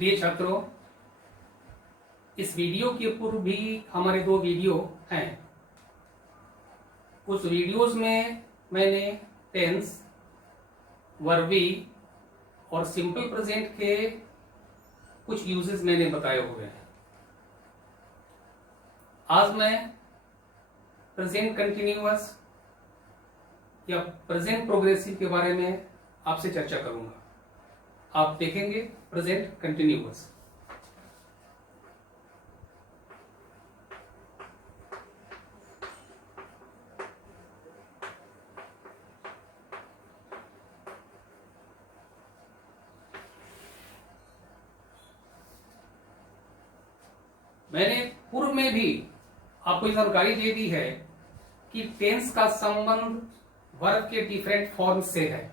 प्रिय छात्रों, इस वीडियो के पूर्व भी हमारे 2 वीडियो हैं। उस वीडियोस में मैंने टेंस, वर्बी और सिंपल प्रेजेंट के कुछ यूजेस मैंने बताए हुए हैं। आज मैं प्रेजेंट कंटिन्यूअस या प्रेजेंट प्रोग्रेसिव के बारे में आपसे चर्चा करूंगा। आप देखेंगे प्रेजेंट कंटिन्यूअस। मैंने पूर्व में भी आपको जानकारी दे दी है कि टेंस का संबंध वर्ब के डिफरेंट फॉर्म से है।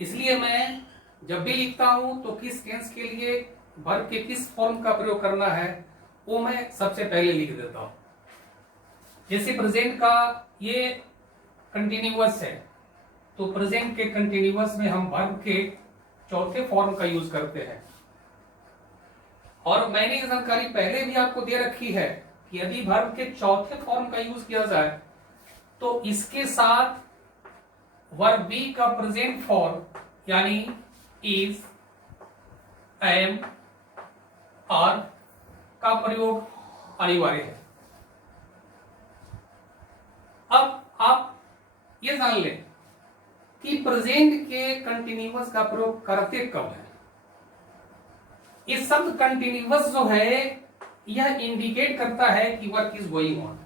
इसलिए मैं जब भी लिखता हूं तो किस टेंस के लिए वर्ब के किस फॉर्म का प्रयोग करना है वो मैं सबसे पहले लिख देता हूं। जैसे प्रेजेंट का ये कंटिन्यूअस है, तो प्रेजेंट के कंटिन्यूअस में हम वर्ब के चौथे फॉर्म का यूज करते हैं। और मैंने ये जानकारी पहले भी आपको दे रखी है कि यदि वर्ब के चौथे फॉर्म का यूज किया जाए तो इसके साथ वर्ब बी का प्रेजेंट फॉर्म यानी इज, एम, आर का प्रयोग अनिवार्य है। अब आप ये जान लें कि प्रेजेंट के कंटिन्यूअस का प्रयोग करते कब है। इस शब्द कंटिन्यूअस जो है यह इंडिकेट करता है कि वर्क इज गोइंग ऑन,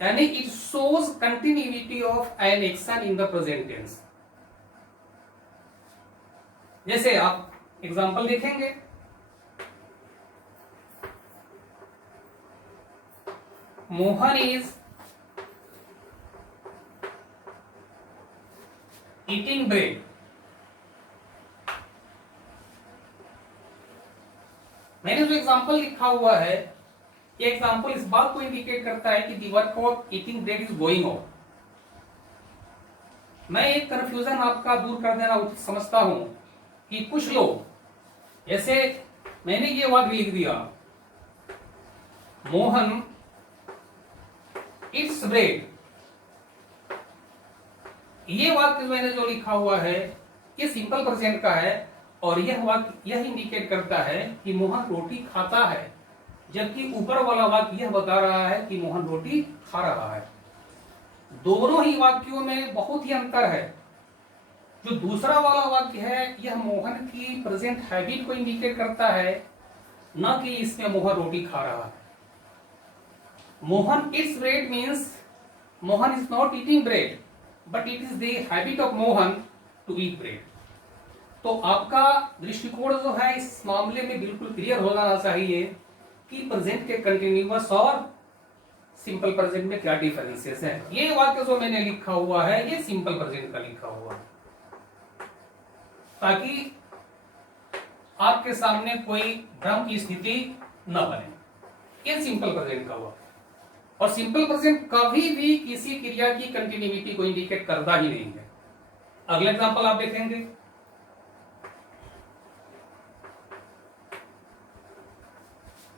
यानी it shows continuity of an action in the present tense. जैसे आप एग्जांपल देखेंगे, मोहन इज ईटिंग ब्रेड। मैंने जो एग्जांपल लिखा हुआ है ये एग्जांपल इस बात को इंडिकेट करता है कि the work of eating bread is going on. मैं एक कंफ्यूजन आपका दूर कर देना उचित समझता हूं कि कुछ लोग, जैसे मैंने ये वाक्य लिख दिया, मोहन इट्स ब्रेड। ये वाक्य मैंने जो लिखा हुआ है ये सिंपल प्रेजेंट का है और यह वाक्य यह इंडिकेट करता है कि मोहन रोटी खाता है, जबकि ऊपर वाला वाक्य यह बता रहा है कि मोहन रोटी खा रहा है। दोनों ही वाक्यों में बहुत ही अंतर है। जो दूसरा वाला वाक्य है यह मोहन की प्रेजेंट हैबिट को इंडिकेट करता है, न कि इसमें मोहन रोटी खा रहा है। Mohan eats bread means Mohan is not eating bread but it is the habit of Mohan to eat bread. तो आपका दृष्टिकोण जो है इस मामले में बिल्कुल क्लियर हो जाना चाहिए कि प्रेजेंट के कंटिन्यूअस और सिंपल प्रेजेंट में क्या डिफरेंसेस है। ये वाक्य जो मैंने लिखा हुआ है ये सिंपल प्रेजेंट का लिखा हुआ है, ताकि आपके सामने कोई भ्रम की स्थिति न बने। ये सिंपल प्रेजेंट का हुआ और सिंपल प्रेजेंट कभी भी किसी क्रिया की कंटिन्यूटी को इंडिकेट करता ही नहीं है। अगला एग्जांपल आप देखेंगे,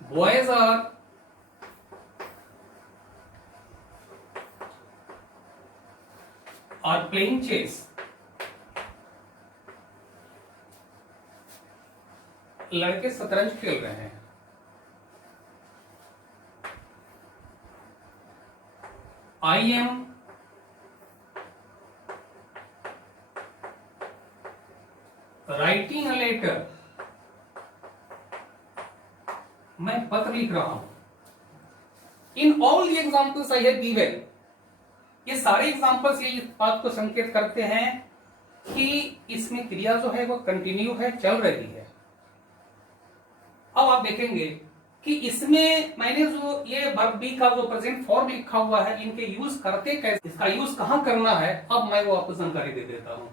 बॉयज आर प्लेइंग चेस। लड़के शतरंज खेल रहे हैं। I am writing a letter. मैं पत्र लिख रहा हूं। In all the examples I have given, ये सारे एग्जाम्पल्स ये इस बात को संकेत करते हैं कि इसमें क्रिया जो है वो कंटिन्यू है, चल रही है। अब आप देखेंगे कि इसमें मैंने जो ये वर्ब बी का जो प्रेजेंट फॉर्म लिखा हुआ है इनके यूज करते कैसे, इसका यूज कहां करना है, अब मैं वो आपको जानकारी दे देता हूं।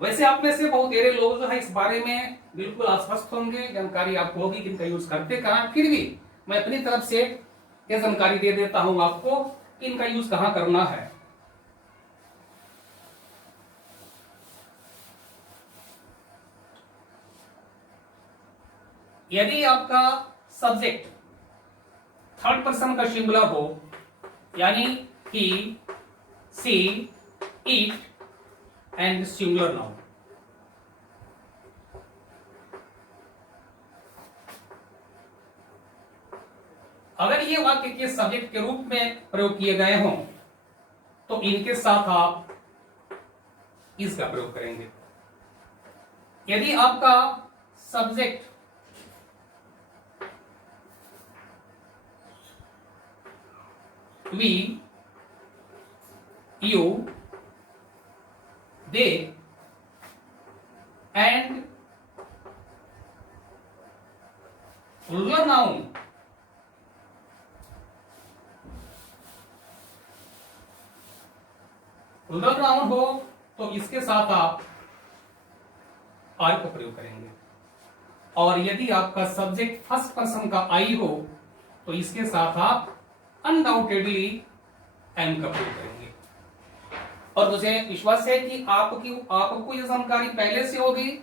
वैसे आप में से बहुत सारे लोग जो है इस बारे में बिल्कुल आश्वस्त होंगे, जानकारी आपको होगी कि इनका यूज करते कहां। फिर भी मैं अपनी तरफ से ये जानकारी दे देता हूं आपको कि इनका यूज कहां करना है। यदि आपका सब्जेक्ट थर्ड पर्सन का सिंगुलर हो, यानी ही, सी, इट एंड सिंगुलर नाउन, अगर ये वाक्य के सब्जेक्ट के रूप में प्रयोग किए गए हों तो इनके साथ आप इसका प्रयोग करेंगे। यदि आपका subject we, you, they and plural noun, plural noun हो तो इसके साथ आप आर का प्रयोग करेंगे। और यदि आपका सब्जेक्ट फर्स्ट पर्सन का आई हो तो इसके साथ आप अनडाउटेडली एम का प्रयोग करेंगे। और मुझे विश्वास है कि आपको यह जानकारी पहले से होगी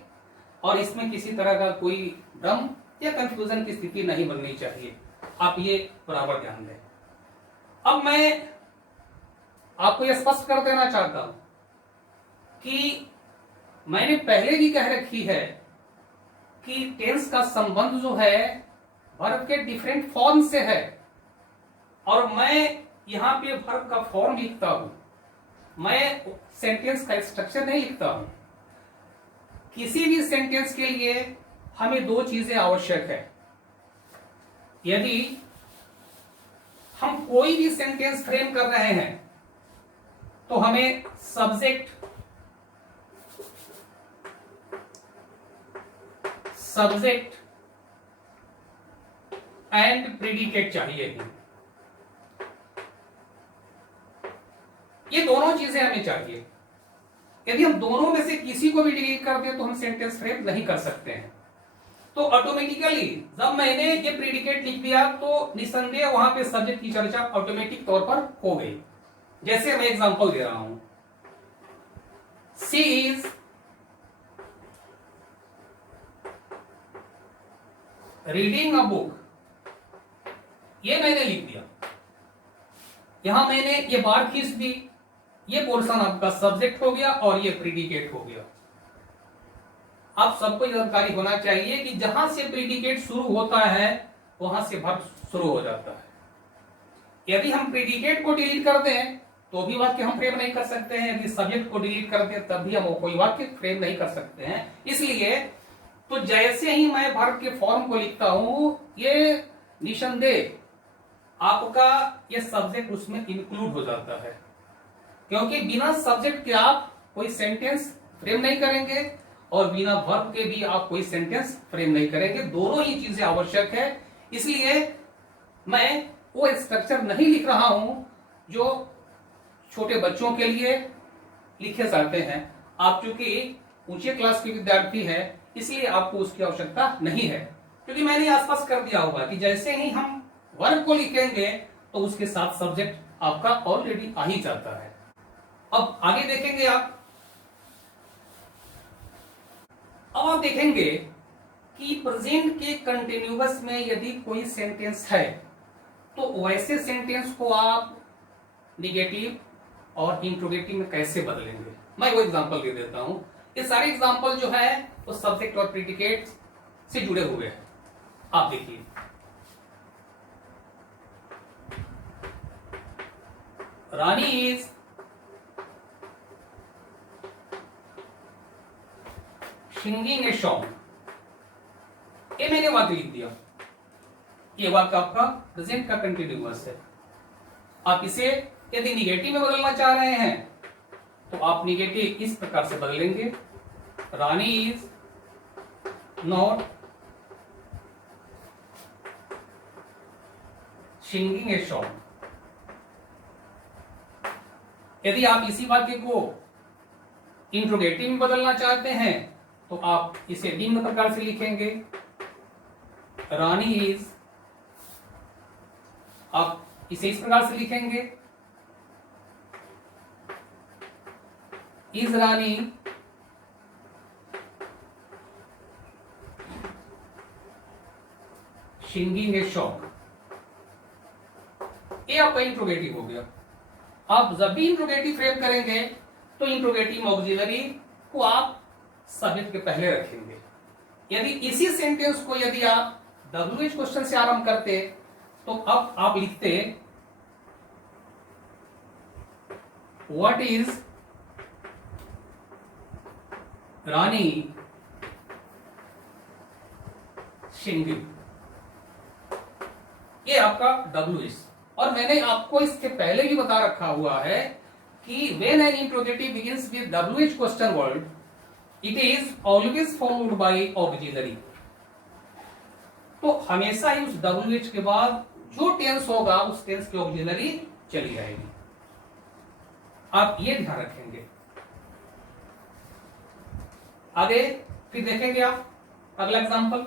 और इसमें किसी तरह का कोई भ्रम या कंफ्यूजन की स्थिति नहीं बननी चाहिए। आप ये बराबर ध्यान दें। अब मैं आपको यह स्पष्ट कर देना चाहता हूं कि मैंने पहले भी कह रखी है कि टेंस का संबंध जो है वर्ब के डिफरेंट फॉर्म से है, और मैं यहां पे वर्ब का फॉर्म लिखता हूं, मैं सेंटेंस का स्ट्रक्चर नहीं लिखता हूं। किसी भी सेंटेंस के लिए हमें दो चीजें आवश्यक है। यदि हम कोई भी सेंटेंस फ्रेम कर रहे हैं तो हमें सब्जेक्ट एंड प्रेडिकेट चाहिए ही। ये दोनों चीजें हमें चाहिए। यदि हम दोनों में से किसी को भी डिलीट कर दें तो हम सेंटेंस फ्रेम नहीं कर सकते हैं। तो ऑटोमेटिकली जब मैंने ये प्रेडिकेट लिख दिया तो निसंदेह वहां पे सब्जेक्ट की चर्चा ऑटोमेटिक तौर पर हो गई। जैसे मैं एग्जांपल दे रहा हूं, सी इज रीडिंग अ बुक, ये मैंने लिख दिया। यहां मैंने ये बार खींच दी, ये पोर्शन आपका सब्जेक्ट हो गया और ये प्रेडिकेट हो गया। आप सबको जानकारी होना चाहिए कि जहां से प्रेडिकेट शुरू होता है वहां से वर्ब शुरू हो जाता है। यदि हम प्रेडिकेट को डिलीट कर दें तो भी वाक्य हम फ्रेम नहीं कर सकते हैं। यदि सब्जेक्ट को डिलीट कर दें तब भी हम कोई वाक्य फ्रेम नहीं कर सकते हैं। इसलिए तो जैसे ही मैं वर्ब के फॉर्म को लिखता हूं, ये निसंदेह आपका ये सब्जेक्ट उसमें इंक्लूड हो जाता है, क्योंकि बिना सब्जेक्ट के आप कोई सेंटेंस फ्रेम नहीं करेंगे और बिना वर्ब के भी आप कोई सेंटेंस फ्रेम नहीं करेंगे। दोनों ही चीजें आवश्यक है। इसलिए मैं वो स्ट्रक्चर नहीं लिख रहा हूं जो छोटे बच्चों के लिए लिखे जाते हैं। आप चूंकि ऊंचे क्लास के विद्यार्थी हैं इसलिए आपको उसकी आवश्यकता नहीं है, क्योंकि मैंने आसपास कर दिया होगा कि जैसे ही हम वर्ब को लिखेंगे तो उसके साथ सब्जेक्ट आपका ऑलरेडी आ ही जाता है। अब आगे देखेंगे आप देखेंगे कि प्रेजेंट के कंटिन्यूअस में यदि कोई सेंटेंस है तो वैसे सेंटेंस को आप निगेटिव और इंट्रोगेटिव में कैसे बदलेंगे। मैं वो एग्जांपल दे देता हूं। ये सारे एग्जांपल जो है वो सब्जेक्ट और प्रेडिकेट से जुड़े हुए हैं। आप देखिए, रानी इज सिंगिंग ए सॉन्ग, ये मैंने वाक्य लिख दिया। ये वाक्य आपका प्रेजेंट का कंटिन्यूअस है। आप इसे यदि निगेटिव में बदलना चाह रहे हैं तो आप निगेटिव इस प्रकार से बदलेंगे, Rani is not singing a song. यदि आप इसी वाक्य को इंट्रोगेटिव में बदलना चाहते हैं तो आप इसे निम्न प्रकार से लिखेंगे, रानी इज, आप इसे इस प्रकार से लिखेंगे, is Rani singing A shop, ये आपका इंट्रोगेटिव हो गया। आप जब भी इंट्रोगेटिव फ्रेम करेंगे तो इंट्रोगेटिव ऑक्सिलरी को आप सब्जेक्ट के पहले रखेंगे। यदि इसी सेंटेंस को यदि आप WH क्वेश्चन से आरंभ करते तो अब आप लिखते व्हाट इज रानी सिंगिंग, ये आपका WH। और मैंने आपको इसके पहले भी बता रखा हुआ है कि when an interrogative begins with WH question word, it is always followed by auxiliary। तो हमेशा ही उस WH के बाद जो टेंस होगा उस टेंस की ऑक्सिलरी चली जाएगी, आप ये ध्यान रखेंगे। आगे फिर देखेंगे आप अगला example.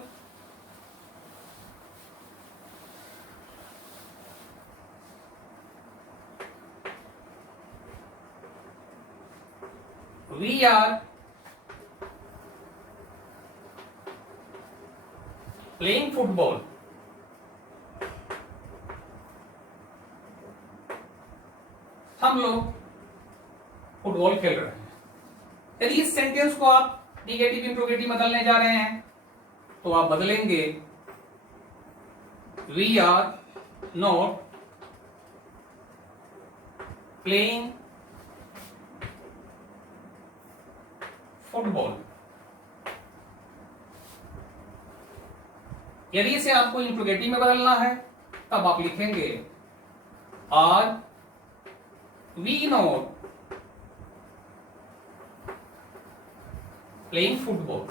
We are playing football। हम लोग फुटबॉल खेल रहे हैं। यदि इस सेंटेंस को आप निगेटिव इंट्रोगेटिव बदलने जा रहे हैं तो आप बदलेंगे we are not playing football. यदि इसे आपको इंट्रोगेटिव में बदलना है तब आप लिखेंगे are we not playing football.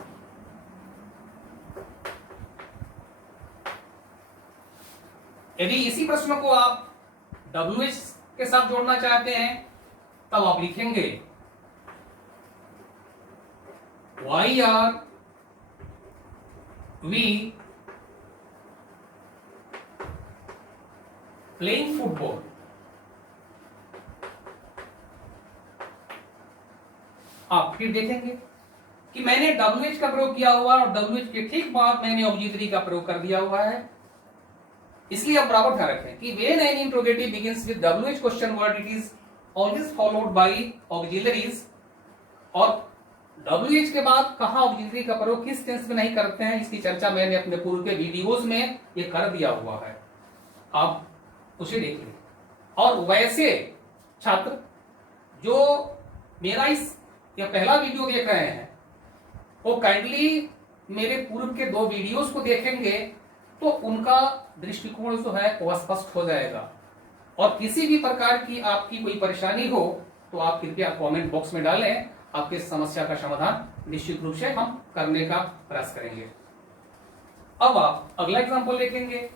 यदि इसी प्रश्न को आप WH के साथ जोड़ना चाहते हैं तब आप लिखेंगे why are we playing football. आप फिर देखेंगे कि मैंने WH का प्रयोग किया हुआ और WH के ठीक बाद मैंने ऑक्सिलरी का प्रयोग कर दिया हुआ है। इसलिए आप बराबर ध्यान रखें कि when an interrogative begins with WH question word it is always followed by auxiliaries। और WH के बाद कहां ऑक्सिलरी का प्रयोग किस टेंस में नहीं करते हैं इसकी चर्चा मैंने अपने पूर्व के वीडियोस में ये कर दिया हुआ है, आप उसे देख लें। और वैसे छात्र जो मेरा इस या पहला वीडियो देख रहे हैं वो काइंडली मेरे पूर्व के 2 वीडियोस को देखेंगे तो उनका दृष्टिकोण जो है वो स्पष्ट हो जाएगा। और किसी भी प्रकार की आपकी कोई परेशानी हो तो आप कृपया कमेंट बॉक्स में डालें, आपकी समस्या का समाधान निश्चित रूप से हम करने का प्रयास करेंगे। अब आप अगला एग्जांपल देखेंगे।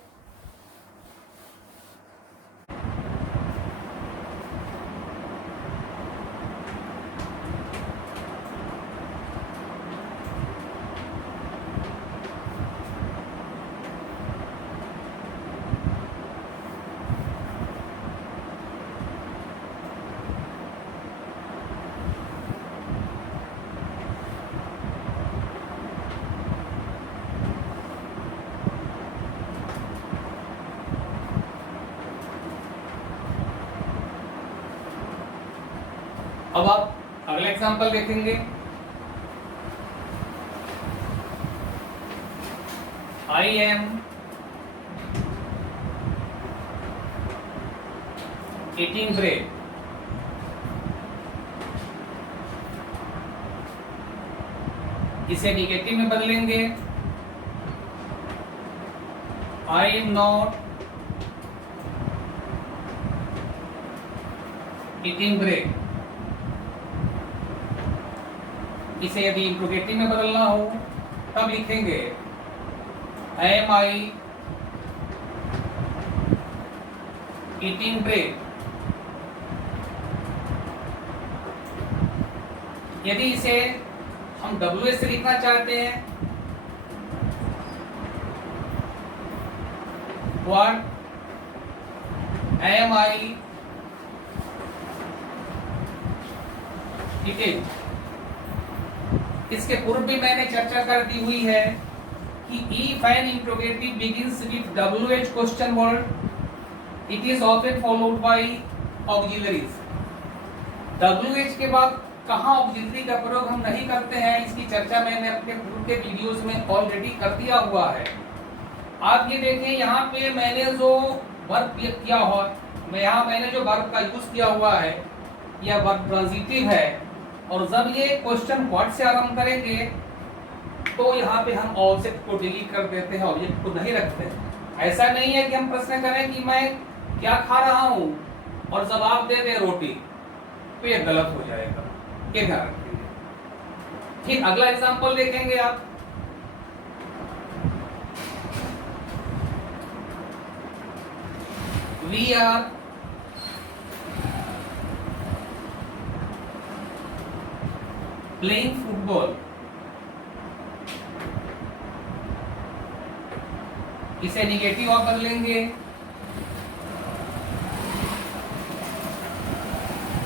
अब आप अगला एग्जांपल देखेंगे। I am eating bread. इसे निगेटिव में बदलेंगे I am not eating bread. इसे यदि इंट्रोगेटिव में बदलना हो तब लिखेंगे एम आई ईटिंग ब्रेड। यदि इसे हम WH से लिखना चाहते हैं व्हाट एम आई ईटिंग। इसके पूर्व भी मैंने चर्चा कर दी हुई है कि if an interrogative begins with WH question word, it is often followed by auxiliaries. WH के बाद कहाँ ऑक्सिलरी का प्रयोग हम नहीं करते हैं, इसकी चर्चा मैंने अपने पूर्व के वीडियोस में ऑलरेडी कर दिया हुआ है। आप ये देखें, यहाँ पे मैंने जो वर्ब किया हुआ, मैंने जो वर्ब का यूज किया हुआ है, यह वर्ब ट्रांजिटिव है, और जब ये क्वेश्चन व्हाट से आरंभ करेंगे तो यहाँ पे हम ऑब्जेक्ट को डिलीट कर देते हैं, ऑब्जेक्ट को नहीं रखते हैं। ऐसा नहीं है कि हम प्रश्न करें कि मैं क्या खा रहा हूँ और जवाब दे दें रोटी, तो ये गलत हो जाएगा, ये ध्यान रखेंगे। ठीक, अगला एग्जांपल देखेंगे आप। वी आर प्लेइंग फुटबॉल, इसे निगेटिव आप बदलेंगे,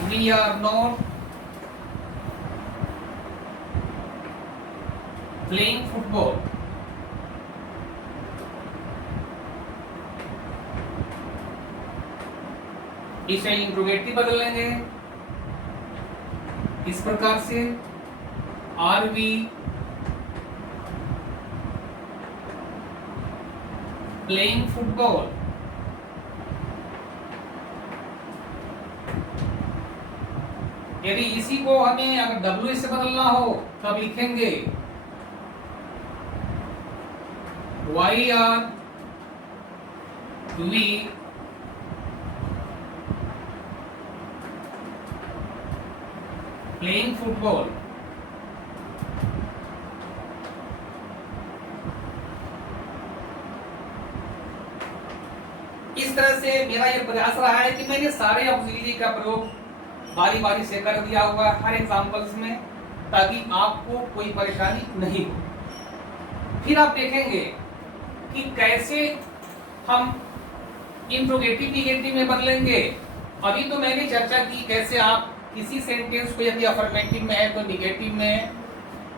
we are not playing football. इसे इंट्रोगेटिव बदलेंगे इस प्रकार से, आर वी प्लेइंग फुटबॉल। यदि इसी को हमें अगर W से बदलना हो तो अब लिखेंगे why are we playing football. इस तरह से मेरा यह प्रयास रहा है कि मैंने सारे ऑक्सिलरी का प्रयोग बारी बारी से कर दिया हुआ हर एग्जांपल्स में, ताकि आपको कोई परेशानी नहीं हो। फिर आप देखेंगे कि कैसे हम इंट्रोगेटिव निगेटिव में बदलेंगे। अभी तो मैंने चर्चा की कैसे आप किसी सेंटेंस को यदि अफर्मेटिव में है तो निगेटिव में,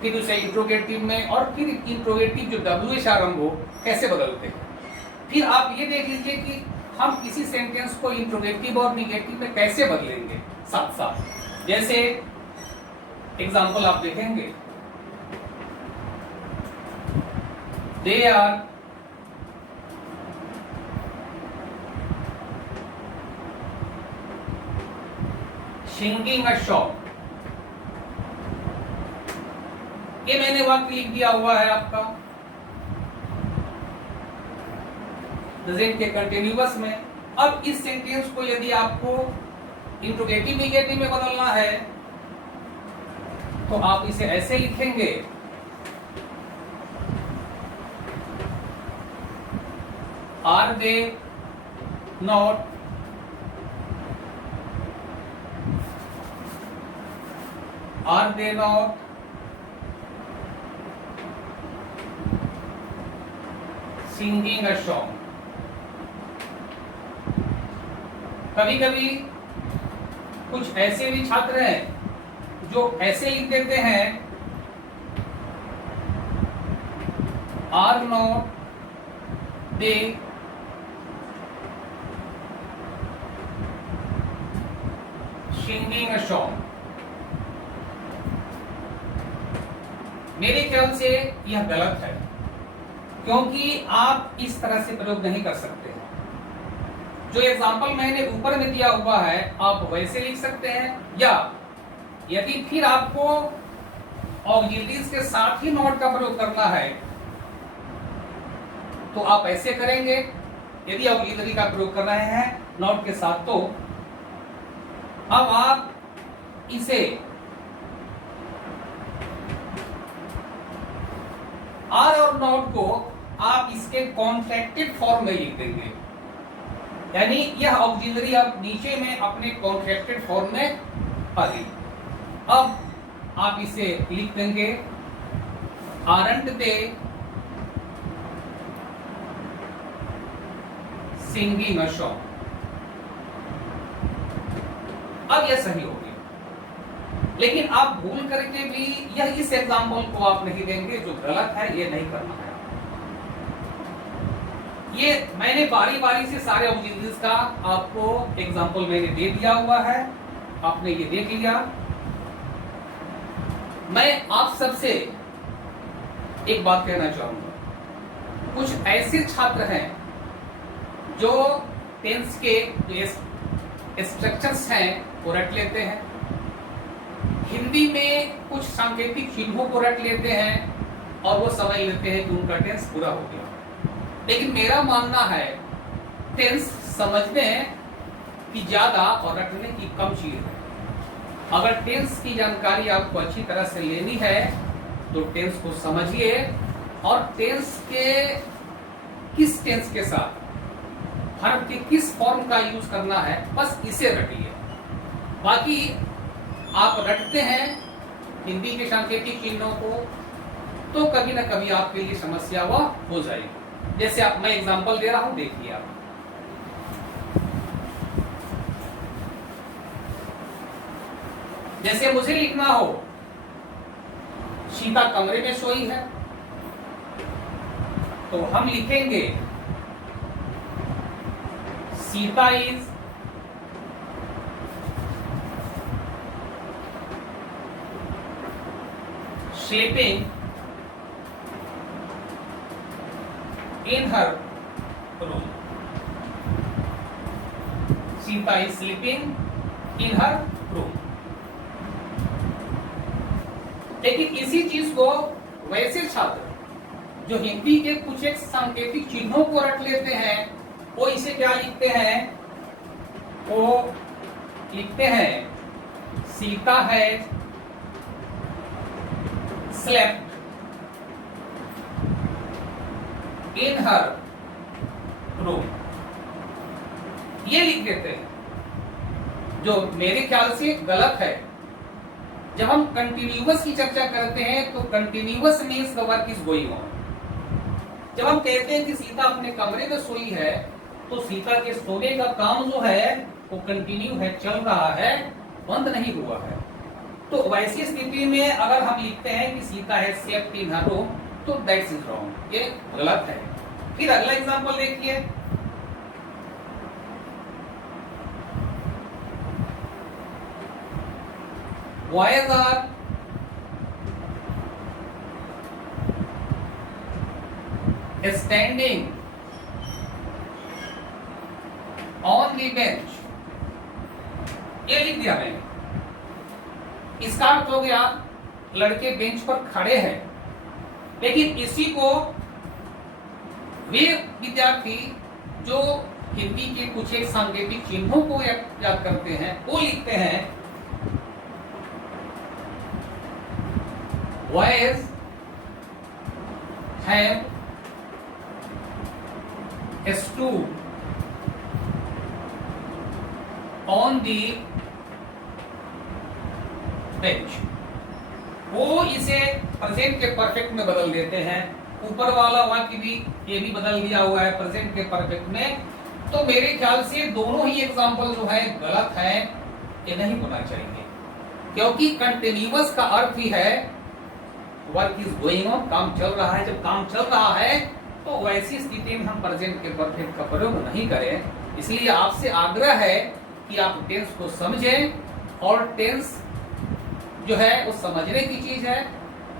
फिर उसे इंट्रोगेटिव में, और फिर इंट्रोगेटिव जो WH आरंभ हो कैसे बदलते हैं। फिर आप ये देख लीजिए कि हम किसी सेंटेंस को इंट्रोगेटिव और निगेटिव में कैसे बदलेंगे साथ साथ। जैसे एग्जांपल आप देखेंगे, they are singing a song. ये मैंने वाक्य लिख दिया हुआ है आपका प्रेजेंट के कंटिन्यूअस में। अब इस सेंटेंस को यदि आपको इंट्रोगेटिव निगेटिव में बदलना है तो आप इसे ऐसे लिखेंगे, are they not singing a song. कभी कभी कुछ ऐसे भी छात्र हैं जो ऐसे लिख देते हैं, are not they singing a song. मेरे ख्याल से यह गलत है, क्योंकि आप इस तरह से प्रयोग नहीं कर सकते। जो एग्जाम्पल मैंने ऊपर में दिया हुआ है आप वैसे लिख सकते हैं, या यदि फिर आपको ऑक्सिलरीज के साथ ही नॉट का प्रयोग करना है तो आप ऐसे करेंगे। यदि ऑक्सिलरी का प्रयोग कर रहे हैं नॉट के साथ, तो अब आप इसे आर और नॉट को आप इसके कॉन्ट्रैक्टेड फॉर्म में लिख देंगे, यानी यह ऑक्सिलरी अब नीचे में अपने कॉन्ट्रैक्टेड फॉर्म में आ गई। अब आप इसे लिख देंगे, aren't they singing a song. अब यह सही हो गया, लेकिन आप भूल करके भी यह इस एग्जाम्पल को आप नहीं देंगे, जो गलत है, यह नहीं करना है। ये मैंने बारी बारी से सारे ऑक्सिलरीज का आपको एग्जांपल मैंने दे दिया हुआ है, आपने ये देख लिया। मैं आप सबसे एक बात कहना चाहूंगा, कुछ ऐसे छात्र हैं जो टेंस के स्ट्रक्चर्स हैं वो रट लेते हैं, हिंदी में कुछ सांकेतिक चिन्हों को रट लेते हैं और वो समझ लेते हैं कि उनका टेंस पूरा हो गया। लेकिन मेरा मानना है टेंस समझने की ज्यादा और रटने की कम चीज है। अगर टेंस की जानकारी आपको अच्छी तरह से लेनी है तो टेंस को समझिए और टेंस के किस टेंस के साथ वर्ब के किस फॉर्म का यूज करना है, बस इसे रटिए। बाकी आप रटते हैं हिंदी के सांकेतिक चिन्हों को तो कभी ना कभी आपके लिए समस्या वह हो जाएगी। जैसे आप, मैं एग्जांपल दे रहा हूं, देखिए आप। जैसे मुझे लिखना हो सीता कमरे में सोई है, तो हम लिखेंगे Sita is sleeping in her room. Sita is sleeping in her room. लेकिन इसी चीज को वैसे छात्र जो हिंदी के कुछ एक सांकेतिक चिन्हों को रट लेते हैं वो इसे क्या लिखते हैं, वो लिखते हैं सीता है slept in her room, ये लिख देते हैं, जो मेरे ख्याल से गलत है। जब हम कंटिन्यूअस की चर्चा करते हैं तो continuous means the work is going on. जब हम कहते हैं कि सीता अपने कमरे में सोई है तो सीता के सोने का काम जो है वो कंटिन्यू है, चल रहा है, बंद नहीं हुआ है। तो वैसी स्थिति में अगर हम लिखते हैं कि सीता है सेफ्ट इन हर रूम तो दैट्स इज रॉन्ग, ये गलत है। फिर अगला एग्जांपल देखिए, boys are standing on the bench, ये लिख दिया मैंने। इसका अर्थ हो गया लड़के बेंच पर खड़े हैं। लेकिन इसी को वे विद्यार्थी जो हिंदी के कुछ एक सांकेतिक चिन्हों को याद करते हैं वो लिखते हैं boys have stood on the bench. वो इसे प्रेजेंट के परफेक्ट में बदल देते हैं। ऊपर वाला वाक्य भी ये भी बदल दिया हुआ है प्रेजेंट के परफेक्ट में। तो मेरे ख्याल से दोनों ही एग्जांपल जो है गलत है, ये नहीं होना चाहिए, क्योंकि कंटिन्यूअस का अर्थ ही है वर्क इज गोइंग ऑन, काम चल रहा है। जब काम चल रहा है तो वैसी स्थिति में हम प्रेजेंट के परफेक्ट का प्रयोग नहीं करें। इसलिए आपसे आग्रह है कि आप टेंस को समझें और टेंस जो है वो समझने की चीज है,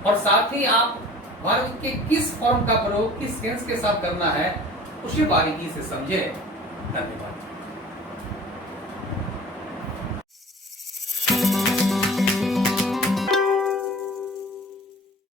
और साथ ही आप वर्ब के किस फॉर्म का प्रयोग किस टेंस के साथ करना है उसे बारीकी से समझें। धन्यवाद।